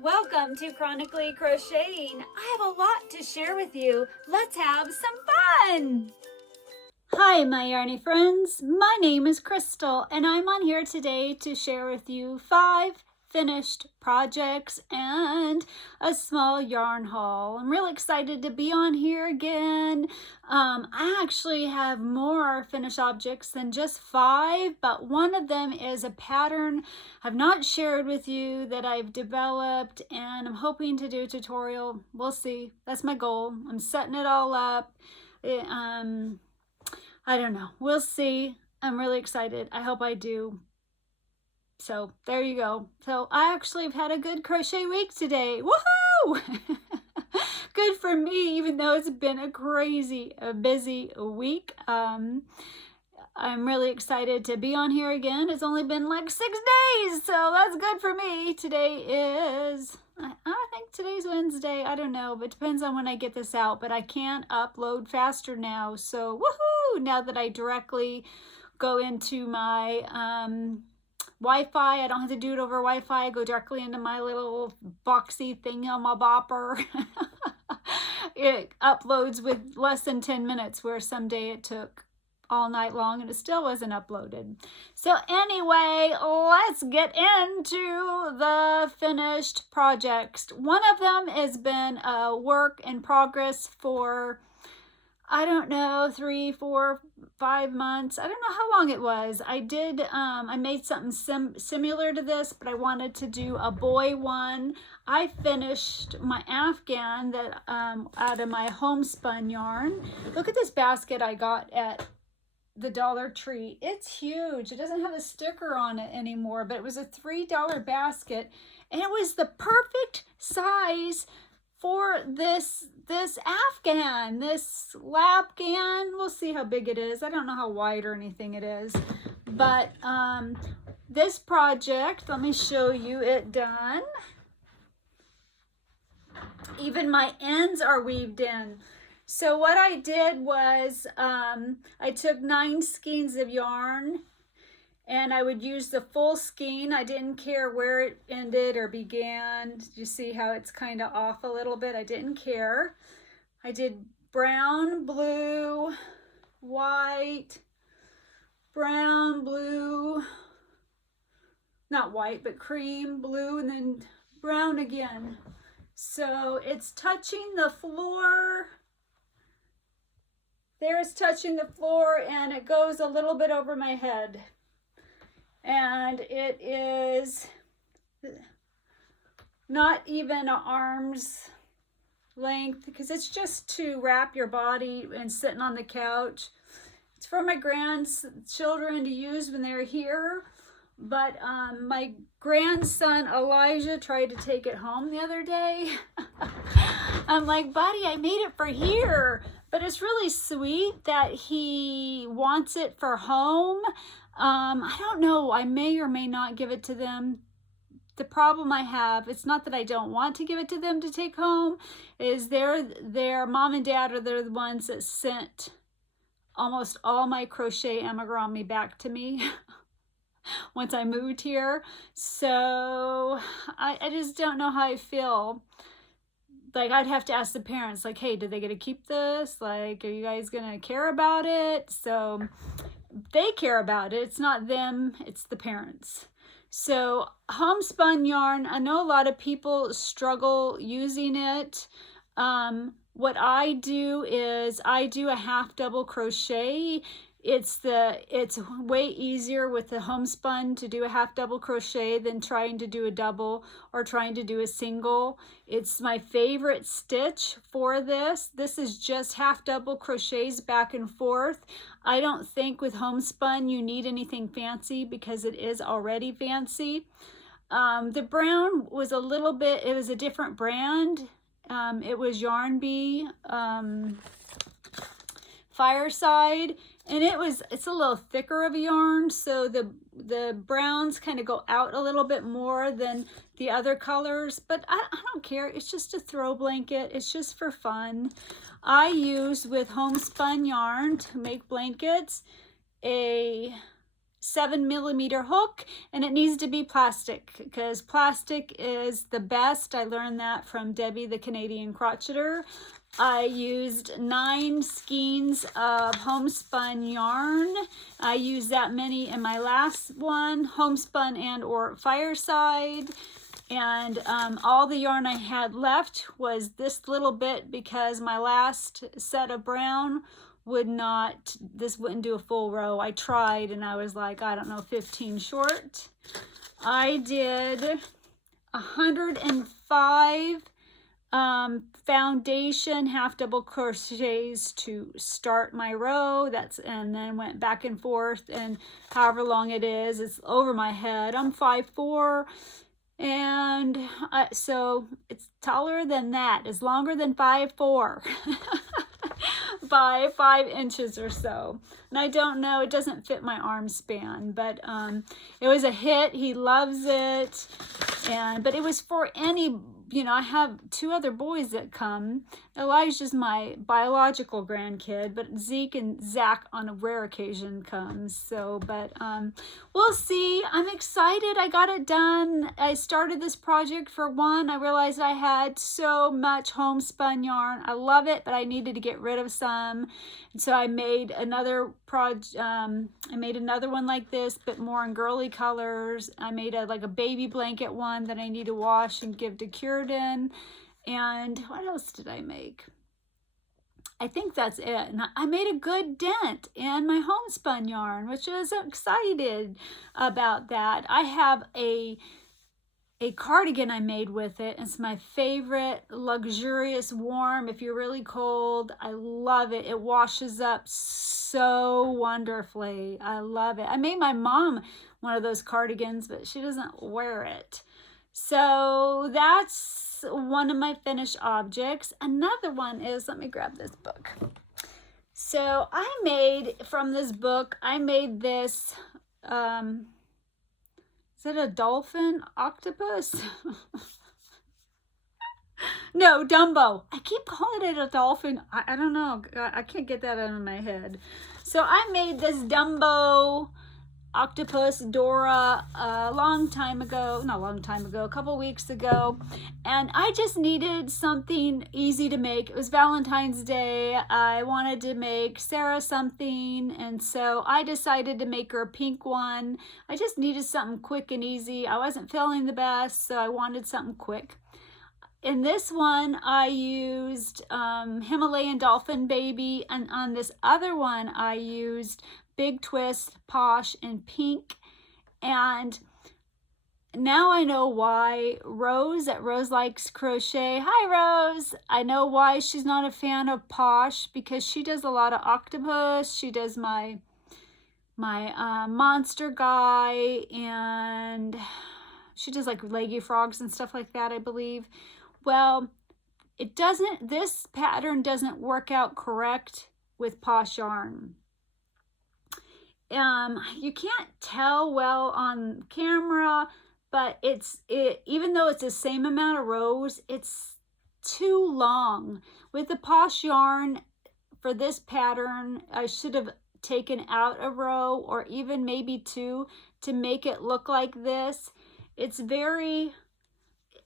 Welcome to Chronically Crocheting. I have a lot to share with you. Let's have some fun! Hi, my yarny friends. My name is Crystal, and I'm on here today to share with you 5 finished projects and a small yarn haul. I'm really excited to be on here again. I actually have more finished objects than just 5, but one of them is a pattern I've not shared with you that I've developed, and I'm hoping to do a tutorial. We'll see. That's my goal. I'm setting it all up. I don't know. We'll see. I'm really excited. I hope I do. So there you go. So I actually have had a good crochet week today. Woohoo! Good for me, even though it's been a busy week. I'm really excited to be on here again. It's only been like 6 days, so that's good for me. Today is, I think today's Wednesday. I don't know, but it depends on when I get this out. But I can upload faster now, so woohoo! Now that I directly go into my Wi-Fi, I don't have to do it over Wi-Fi. I go directly into my little boxy thing on my bopper. It uploads with less than 10 minutes, where someday it took all night long and it still wasn't uploaded. So anyway, let's get into the finished projects. One of them has been a work in progress for, I don't know, 3, 4, 5 months. I don't know how long it was. I made something similar to this, but I wanted to do a boy one. I finished my Afghan that out of my Homespun yarn. Look at this basket I got at the Dollar Tree. It's huge. It doesn't have a sticker on it anymore, but it was a $3 basket, and it was the perfect size for this Afghan, this Lapghan. We'll see how big it is. I don't know how wide or anything it is, but this project, let me show you it done. Even my ends are weaved in. So what I did was I took 9 skeins of yarn, and I would use the full skein. I didn't care where it ended or began. You see how it's kind of off a little bit? I didn't care. I did brown, blue, white, brown, blue, not white, but cream, blue, and then brown again. So it's touching the floor. There's touching the floor, and it goes a little bit over my head. And it is not even an arm's length, because it's just to wrap your body and sitting on the couch. It's for my grandchildren to use when they're here. But my grandson Elijah tried to take it home the other day. I'm like, buddy, I made it for here. But it's really sweet that he wants it for home. I don't know. I may or may not give it to them. The problem I have, it's not that I don't want to give it to them to take home, is their mom and dad are the ones that sent almost all my crochet amigurumi back to me once I moved here. So I just don't know how I feel. Like, I'd have to ask the parents, like, hey, did they get to keep this? Like, are you guys gonna care about it? So they care about it. It's not them, it's the parents. So homespun yarn, I know a lot of people struggle using it. What I do is I do a half double crochet. It's way easier with the homespun to do a half double crochet than trying to do a double or trying to do a single. It's my favorite stitch for this. This is just half double crochets back and forth. I don't think with homespun you need anything fancy, because it is already fancy. The brown was a little bit, it was a different brand. It was Yarn Bee Fireside, and it's a little thicker of a yarn, so the browns kind of go out a little bit more than the other colors, but I don't care. It's just a throw blanket. It's just for fun. I use with homespun yarn to make blankets a 7mm hook, and it needs to be plastic because plastic is the best. I learned that from Debbie, the Canadian crocheter. I used 9 skeins of homespun yarn. I used that many in my last one, homespun and or fireside. And all the yarn I had left was this little bit because my last set of brown this wouldn't do a full row. I tried and I was like, I don't know, 15 short. I did 105 foundation half double crochets to start my row. And then went back and forth, and however long it is, it's over my head. I'm 5'4", and so it's taller than that. It's longer than 5'4". By 5 inches or so. And I don't know, it doesn't fit my arm span, but it was a hit. He loves it. But it was for any, I have 2 other boys that come. Elijah's my biological grandkid, but Zeke and Zach on a rare occasion comes. So, but we'll see. I'm excited. I got it done. I started this project for one. I realized I had so much homespun yarn. I love it, but I needed to get rid of some. And so I made another one like this, but more in girly colors. I made like a baby blanket one that I need to wash and give to Curidan. And what else did I make? I think that's it. And I made a good dent in my homespun yarn, which I was excited about that. I have a cardigan I made with it. It's my favorite, luxurious, warm. If you're really cold, I love it. It washes up so wonderfully. I love it. I made my mom one of those cardigans, but she doesn't wear it. So that's one of my finished objects. Another one is, let me grab this book. So I made, from this book, I made this, is it a dolphin octopus? No, Dumbo. I keep calling it a dolphin. I don't know. I can't get that out of my head. So I made this Dumbo octopus Dora a couple weeks ago, and I just needed something easy to make. It was Valentine's Day. I wanted to make Sarah something, and so I decided to make her a pink one. I just needed something quick and easy. I wasn't feeling the best, so I wanted something quick. In this one, I used Himalayan Dolphin Baby, and on this other one, I used Big Twist, Posh, and Pink. And now I know why Rose at Rose Likes Crochet, hi Rose, I know why she's not a fan of Posh, because she does a lot of octopus. She does my monster guy, and she does like leggy frogs and stuff like that, I believe. Well, this pattern doesn't work out correct with Posh yarn. You can't tell well on camera, but even though it's the same amount of rows, it's too long. With the Posh yarn, for this pattern, I should have taken out a row or even maybe 2 to make it look like this.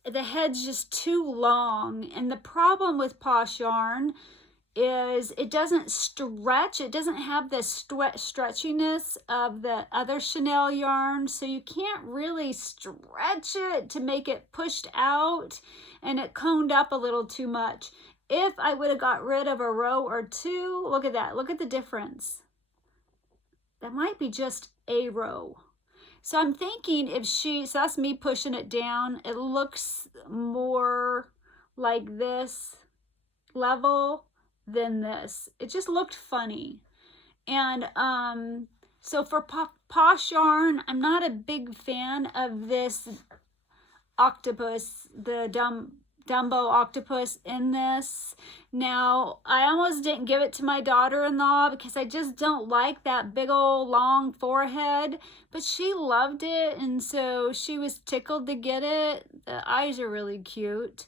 The head's just too long, and the problem with Posh yarn is it doesn't stretch. It doesn't have the stretchiness of the other Chanel yarn, so you can't really stretch it to make it pushed out, and it coned up a little too much. If I would have got rid of a row or 2, look at that. Look at the difference. That might be just a row. So I'm thinking so that's me pushing it down. It looks more like this level than this. It just looked funny. And so for Posh yarn, I'm not a big fan of this octopus, the Dumbo Octopus in this. Now, I almost didn't give it to my daughter-in-law because I just don't like that big old long forehead, but she loved it, and so she was tickled to get it. The eyes are really cute.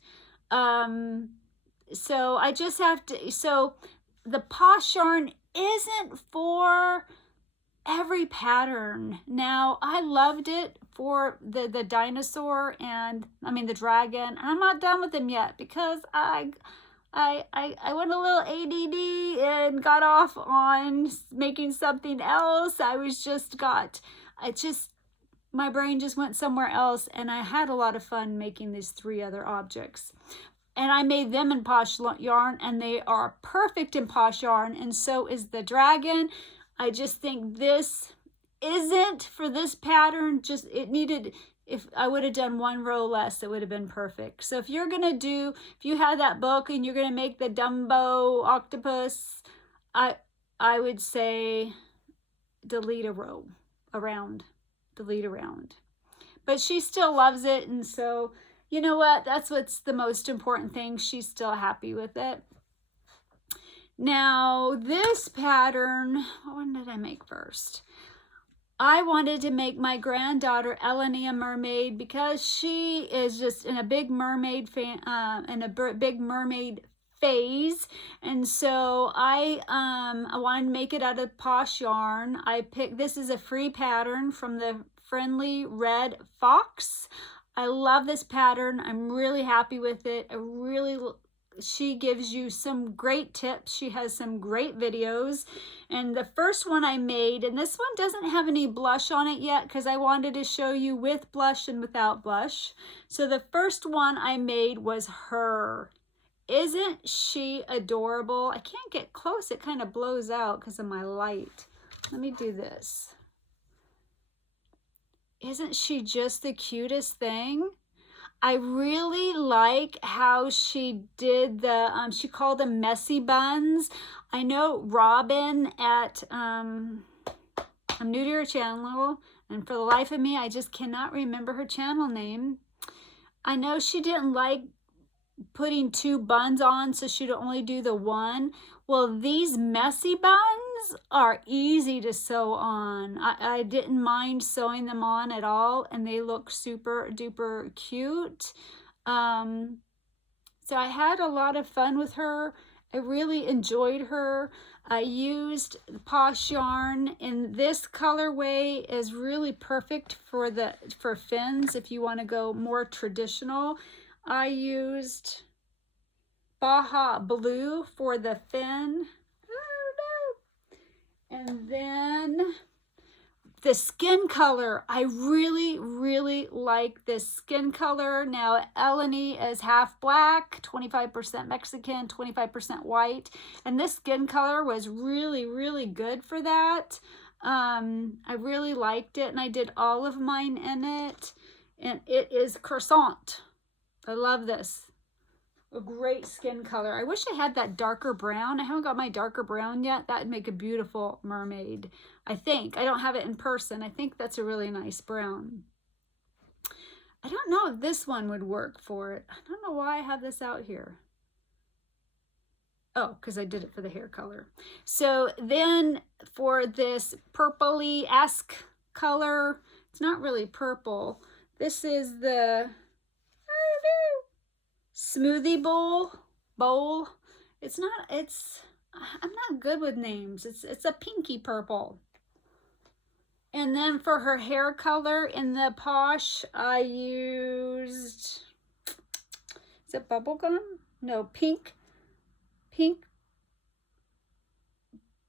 So I just have to, so the Posh yarn isn't for every pattern. Now, I loved it for the dinosaur and, I mean, the dragon. I'm not done with them yet because I went a little ADD and got off on making something else. My brain just went somewhere else, and I had a lot of fun making these 3 other objects. And I made them in posh yarn, and they are perfect in posh yarn, and so is the dragon. I just think this isn't for this pattern. If I would have done 1 row less, it would have been perfect. So if you have that book and you're gonna make the Dumbo Octopus, I would say delete a row around. Delete around. But she still loves it, and so you know what? That's what's the most important thing. She's still happy with it. Now this pattern, what one did I make first? I wanted to make my granddaughter Eleni a mermaid because she is just in a big mermaid fan, in a big mermaid phase, and so I wanted to make it out of posh yarn. This is a free pattern from the Friendly Red Fox. I love this pattern. I'm really happy with it. She gives you some great tips. She has some great videos. And the first one I made, and this one doesn't have any blush on it yet because I wanted to show you with blush and without blush. So the first one I made was her. Isn't she adorable? I can't get close. It kind of blows out because of my light. Let me do this. Isn't she just the cutest thing? I really like how she did she called them messy buns. I know Robin at, I'm new to her channel, and for the life of me, I just cannot remember her channel name. I know she didn't like putting 2 buns on, so she'd only do the 1. Well, these messy buns are easy to sew on. I didn't mind sewing them on at all, and they look super duper cute. So I had a lot of fun with her. I really enjoyed her. I used the posh yarn, and this colorway is really perfect for fins if you want to go more traditional. I used Baja Blue for the fin. Oh no! And then the skin color. I really, really like this skin color. Now, Eleni is half black, 25% Mexican, 25% white. And this skin color was really, really good for that. I really liked it, and I did all of mine in it. And it is croissant. I love this. A great skin color. I wish I had that darker brown. I haven't got my darker brown yet. That would make a beautiful mermaid, I think. I don't have it in person. I think that's a really nice brown. I don't know if this one would work for it. I don't know why I have this out here. Oh, because I did it for the hair color. So then for this purpley-esque color, it's not really purple. This is the smoothie bowl. I'm not good with names. It's a pinky purple. And then for her hair color in the posh, I used, is it bubblegum? No, pink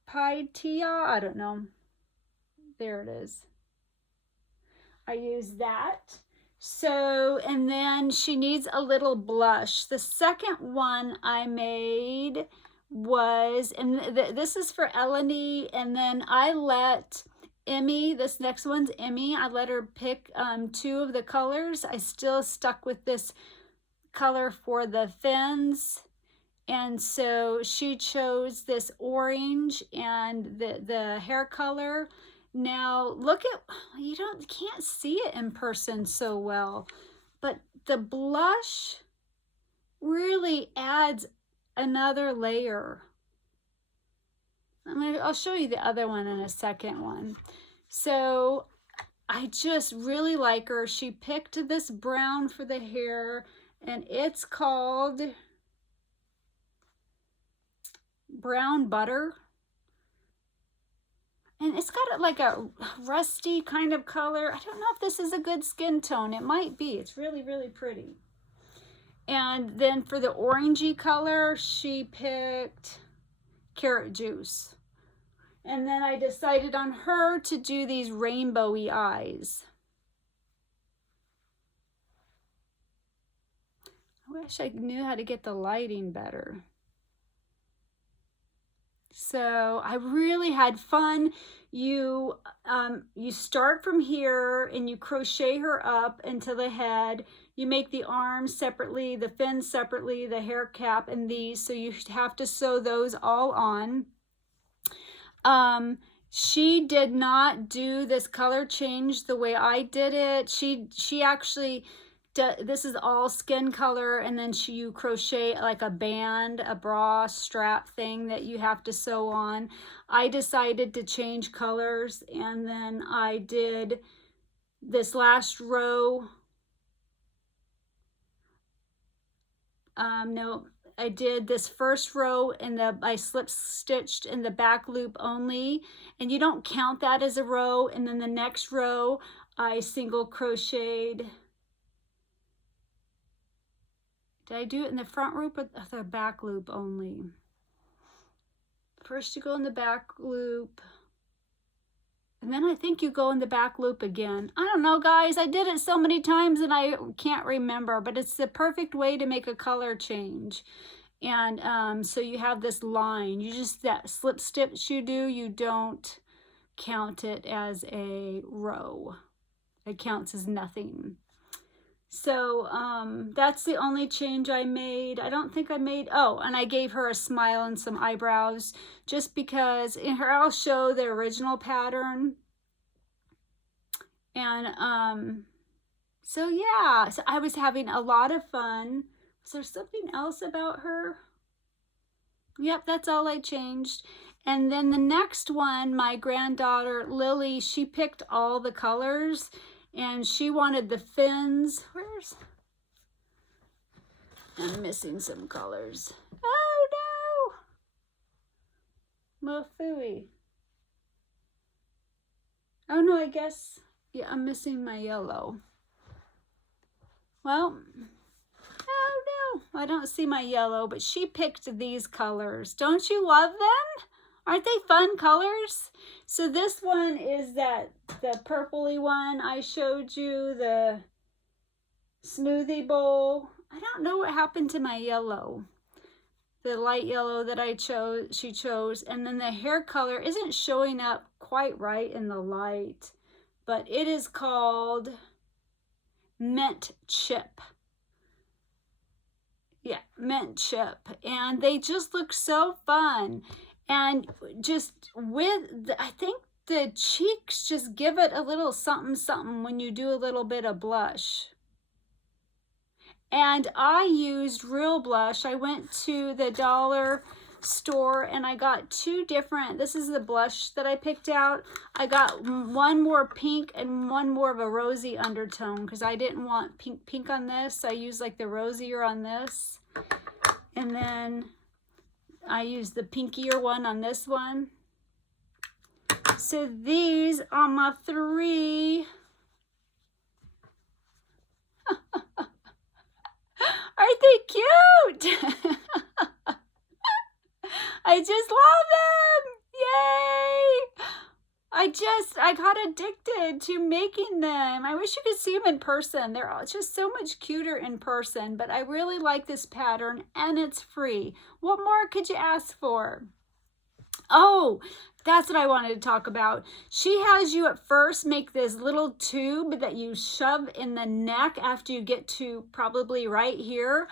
Paitia, I don't know. There it is. I used that. So, and then she needs a little blush. The second one I made was, and this is for Eleni, and then I let Emmy, this next one's Emmy, I let her pick 2 of the colors. I still stuck with this color for the fins, and so she chose this orange and the hair color. Now look at, you can't see it in person so well, but the blush really adds another layer. I'll show you the other one in a second one. So I just really like her. She picked this brown for the hair, and it's called Brown Butter. And it's got like a rusty kind of color. I don't know if this is a good skin tone. It might be. It's really, really pretty. And then for the orangey color, she picked carrot juice. And then I decided on her to do these rainbowy eyes. I wish I knew how to get the lighting better. So I really had fun. You start from here and you crochet her up into the head. You make the arms separately, the fins separately, the hair cap, and these. So you have to sew those all on. She did not do this color change the way I did it. She actually, this is all skin color, and then you crochet like a band, a bra strap thing that you have to sew on. I decided to change colors, and then I did this last row. No, I did this first row and I slip stitched in the back loop only, and you don't count that as a row. And then the next row I single crocheted. Did I do it in the front loop or the back loop only? First you go in the back loop, and then I think you go in the back loop again. I don't know, guys. I did it so many times and I can't remember, but it's the perfect way to make a color change. And so you have this line. You just, that slip stitch you do, you don't count it as a row. It counts as nothing. So that's the only change I made. I don't think I made, oh, and I gave her a smile and some eyebrows just because in her, I'll show the original pattern. And so yeah, so I was having a lot of fun. Was there something else about her? Yep, that's all I changed. And then the next one, my granddaughter Lily, she picked all the colors. And she wanted the fins. I'm missing some colors. Oh no! Mofui. Oh no, I guess, yeah, I'm missing my yellow. Well, oh no, I don't see my yellow, but she picked these colors. Don't you love them? Aren't they fun colors? So this one is the purpley one I showed you, the smoothie bowl. I don't know what happened to my yellow, the light yellow that she chose. And then the hair color isn't showing up quite right in the light, but it is called Mint Chip. Yeah, Mint Chip. And they just look so fun. And just I think the cheeks just give it a little something, something when you do a little bit of blush. And I used real blush. I went to the dollar store and I got two different, this is the blush that I picked out. I got one more pink and one more of a rosy undertone because I didn't want pink on this. I used like the rosier on this. And then I used the pinkier one on this one. So these are my three. Aren't they cute? I just love them. Yay! I got addicted to making them. I wish you could see them in person. They're all just so much cuter in person, but I really like this pattern and it's free. What more could you ask for? Oh, that's what I wanted to talk about. She has you at first make this little tube that you shove in the neck after you get to probably right here.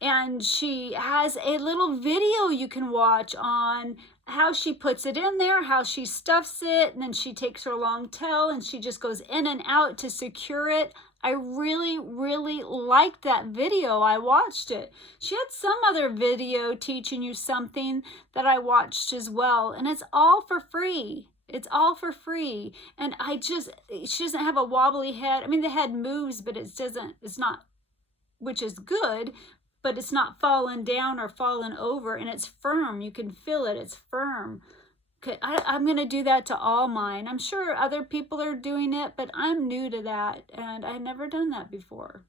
And she has a little video you can watch on how she puts it in there, how she stuffs it, and then she takes her long tail and she just goes in and out to secure it. I really, really liked that video. I watched it. She had some other video teaching you something that I watched as well, and it's all for free. It's all for free. And she doesn't have a wobbly head. I mean, the head moves, but it's not, which is good, but it's not falling down or falling over, and it's firm. You can feel it. It's firm. I'm going to do that to all mine. I'm sure other people are doing it, but I'm new to that and I've never done that before.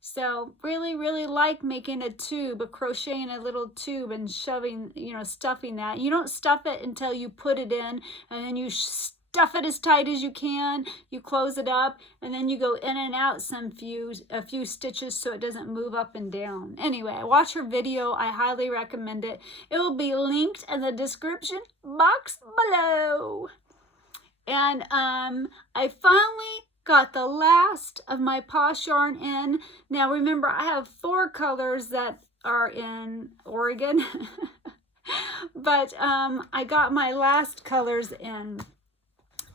So really, really like making a tube, crocheting a little tube and shoving, stuffing that. You don't stuff it until you put it in, and then you stuff it as tight as you can. You close it up, and then you go in and out a few stitches so it doesn't move up and down. Anyway, watch her video. I highly recommend it. It will be linked in the description box below. And I finally got the last of my Posh yarn in. Now remember, I have 4 colors that are in Oregon, but I got my last colors in.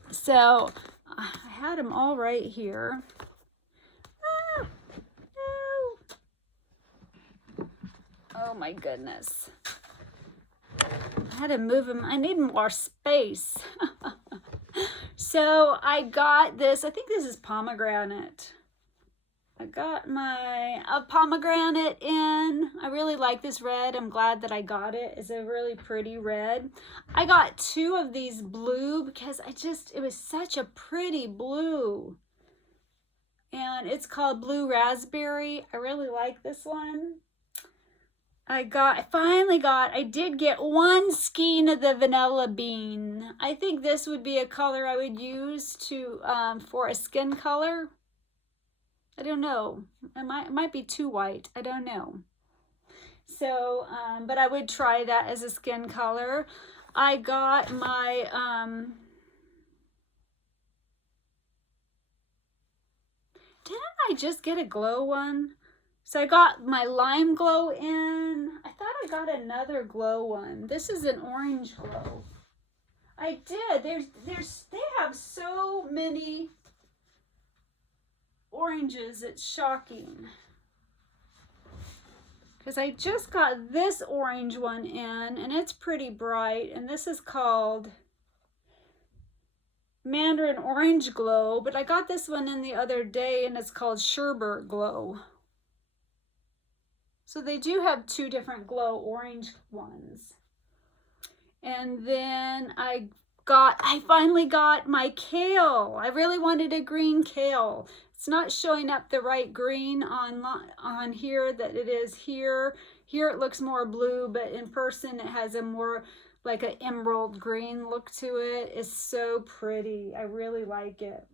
So I had them all right here. Oh my goodness. I had to move them. I need more space. So I got this, I think this is pomegranate. I got my pomegranate in. I really like this red. I'm glad that I got it. It's a really pretty red. I got 2 of these blue because it was such a pretty blue. And it's called Blue Raspberry. I really like this one. I did get 1 skein of the vanilla bean. I think this would be a color I would use for a skin color. I don't know. It might be too white. I don't know. So, but I would try that as a skin color. I got my, didn't I just get a glow one? So I got my lime glow in. I thought I got another glow one. This is an orange glow. I did. They have so many oranges. It's shocking. Because I just got this orange one in, and it's pretty bright. And this is called Mandarin Orange Glow. But I got this one in the other day, and it's called Sherbet Glow. So they do have 2 different glow orange ones. And then I finally got my kale. I really wanted a green kale. It's not showing up the right green on here that it is here. Here it looks more blue, but in person it has a more like an emerald green look to it. It's so pretty. I really like it.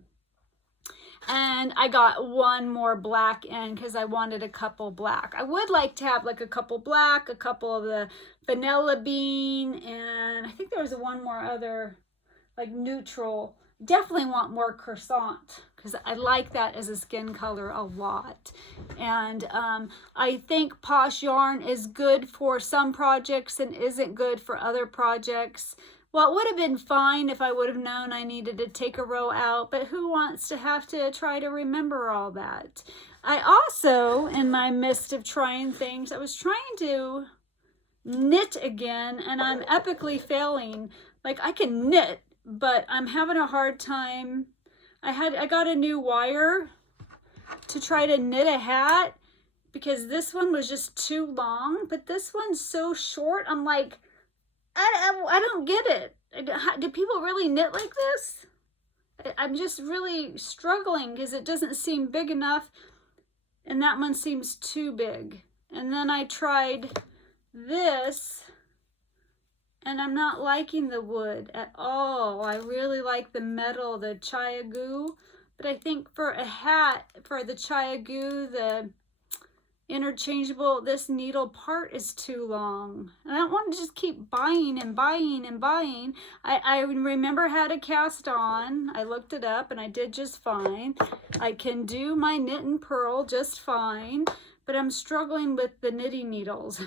And I got 1 more black in because I wanted a couple black. I would like to have like a couple black, a couple of the vanilla bean, and I think there was 1 more other like neutral. Definitely want more croissant because I like that as a skin color a lot. And I think Posh yarn is good for some projects and isn't good for other projects. Well, it would have been fine if I would have known I needed to take a row out, but who wants to have to try to remember all that? I also, in my midst of trying things, I was trying to knit again, and I'm epically failing. Like, I can knit, but I'm having a hard time. I got a new wire to try to knit a hat because this one was just too long, but this one's so short. I'm like, I don't get it. Do people really knit like this? I'm just really struggling because it doesn't seem big enough, and that one seems too big. And then I tried this, and I'm not liking the wood at all. I really like the metal, the chiagoo, but I think for a hat, for the chiagoo, the interchangeable, this needle part is too long. And I don't want to just keep buying and buying and buying. I remember how to cast on. I looked it up and I did just fine. I can do my knit and purl just fine, but I'm struggling with the knitting needles.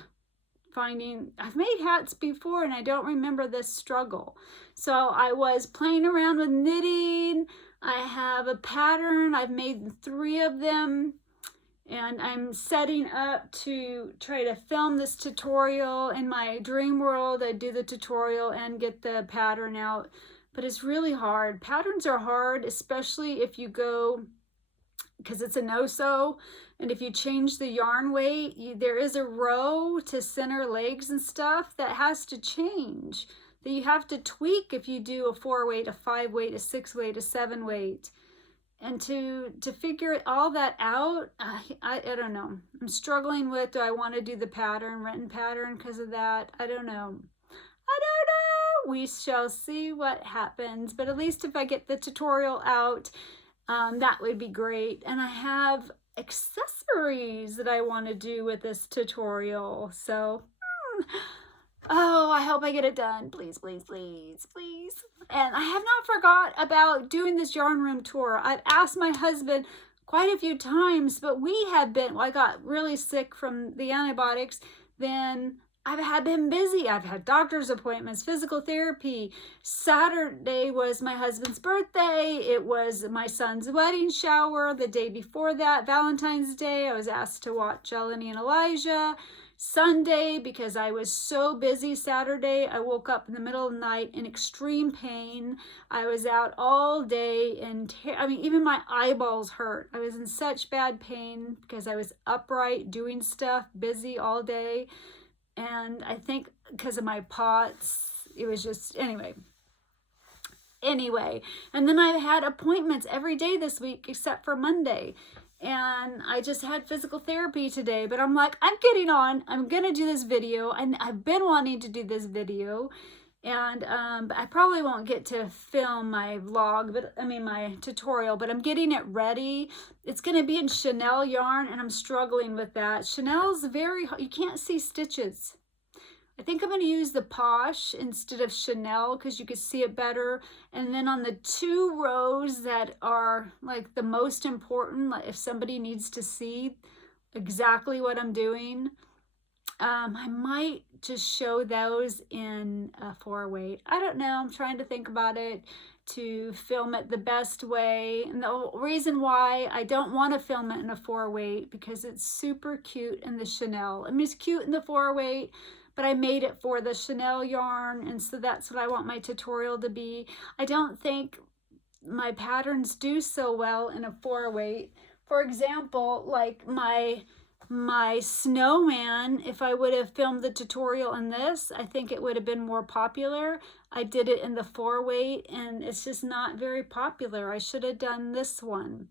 I've made hats before and I don't remember this struggle. So I was playing around with knitting. I have a pattern. I've made 3 of them. And I'm setting up to try to film this tutorial in my dream world. I do the tutorial and get the pattern out, but it's really hard. Patterns are hard, especially if you go, because it's a no-sew, and if you change the yarn weight, there is a row to center legs and stuff that has to change. that you have to tweak if you do a 4-weight, a 5-weight, a 6-weight, a 7-weight. And to figure all that out, I don't know. I'm struggling with, do I want to do the pattern, written pattern because of that? I don't know. I don't know. We shall see what happens. But at least if I get the tutorial out, that would be great. And I have accessories that I want to do with this tutorial. So, oh, I hope I get it done. Please, please, please, please. And I have not forgot about doing this yarn room tour. I've asked my husband quite a few times, but we have been, well, I got really sick from the antibiotics. Then I've been busy. I've had doctor's appointments, physical therapy. Saturday was my husband's birthday. It was my son's wedding shower. The day before that, Valentine's Day, I was asked to watch Jelani and Elijah. Sunday, because I was so busy Saturday, I woke up in the middle of the night in extreme pain. I was out all day and even my eyeballs hurt. I was in such bad pain because I was upright doing stuff, busy all day. And I think because of my POTS, it was just, anyway. And then I had appointments every day this week except for Monday. And I just had physical therapy today, but I'm like, I'm getting on. I'm going to do this video. And I've been wanting to do this video. And I probably won't get to film my vlog, my tutorial, but I'm getting it ready. It's going to be in Chanel yarn, and I'm struggling with that. Chanel's very hard. You can't see stitches. I think I'm going to use the Posh instead of Chanel because you can see it better. And then on the 2 rows that are like the most important, like if somebody needs to see exactly what I'm doing, I might just show those in a 4-weight. I don't know. I'm trying to think about it to film it the best way. And the reason why I don't want to film it in a 4-weight because it's super cute in the Chanel. I mean, it's cute in the 4-weight, but I made it for the Chanel yarn, and so that's what I want my tutorial to be. I don't think my patterns do so well in a 4-weight. For example, like my snowman, if I would have filmed the tutorial in this, I think it would have been more popular. I did it in the 4-weight, and it's just not very popular. I should have done this one,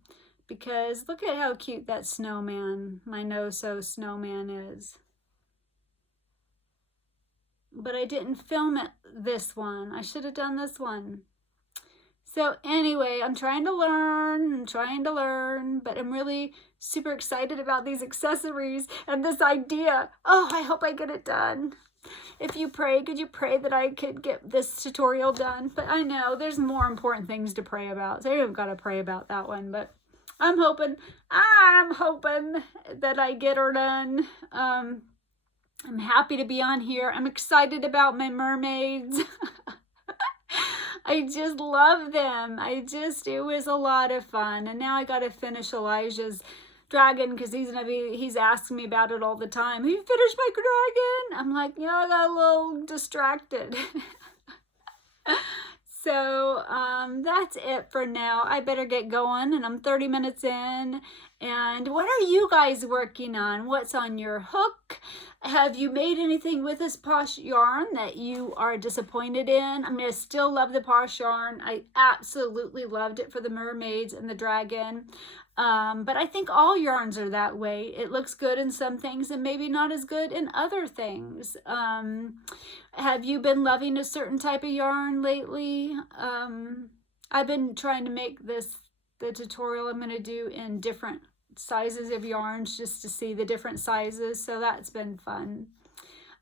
because look at how cute that snowman, my no-sew snowman is. But I didn't film it this one. I should have done this one. So anyway, I'm trying to learn, but I'm really super excited about these accessories and this idea. Oh, I hope I get it done. If you pray, could you pray that I could get this tutorial done? But I know there's more important things to pray about, so I haven't got to pray about that one, but I'm hoping that I get her done. I'm happy to be on here. I'm excited about my mermaids. I just love them. It was a lot of fun. And now I got to finish Elijah's dragon because he's asking me about it all the time. Have you finished my dragon? I'm like, yeah, I got a little distracted. So that's it for now. I better get going, and I'm 30 minutes in. And what are you guys working on? What's on your hook? Have you made anything with this Posh yarn that you are disappointed in? I mean, I still love the Posh yarn. I absolutely loved it for the mermaids and the dragon. But I think all yarns are that way. It looks good in some things and maybe not as good in other things. Have you been loving a certain type of yarn lately? I've been trying to make the tutorial I'm going to do in different sizes of yarns just to see the different sizes. So that's been fun.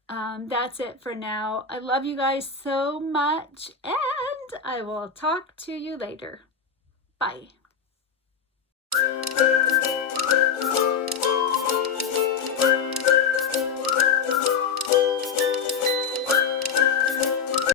That's it for now. I love you guys so much, and I will talk to you later. Bye.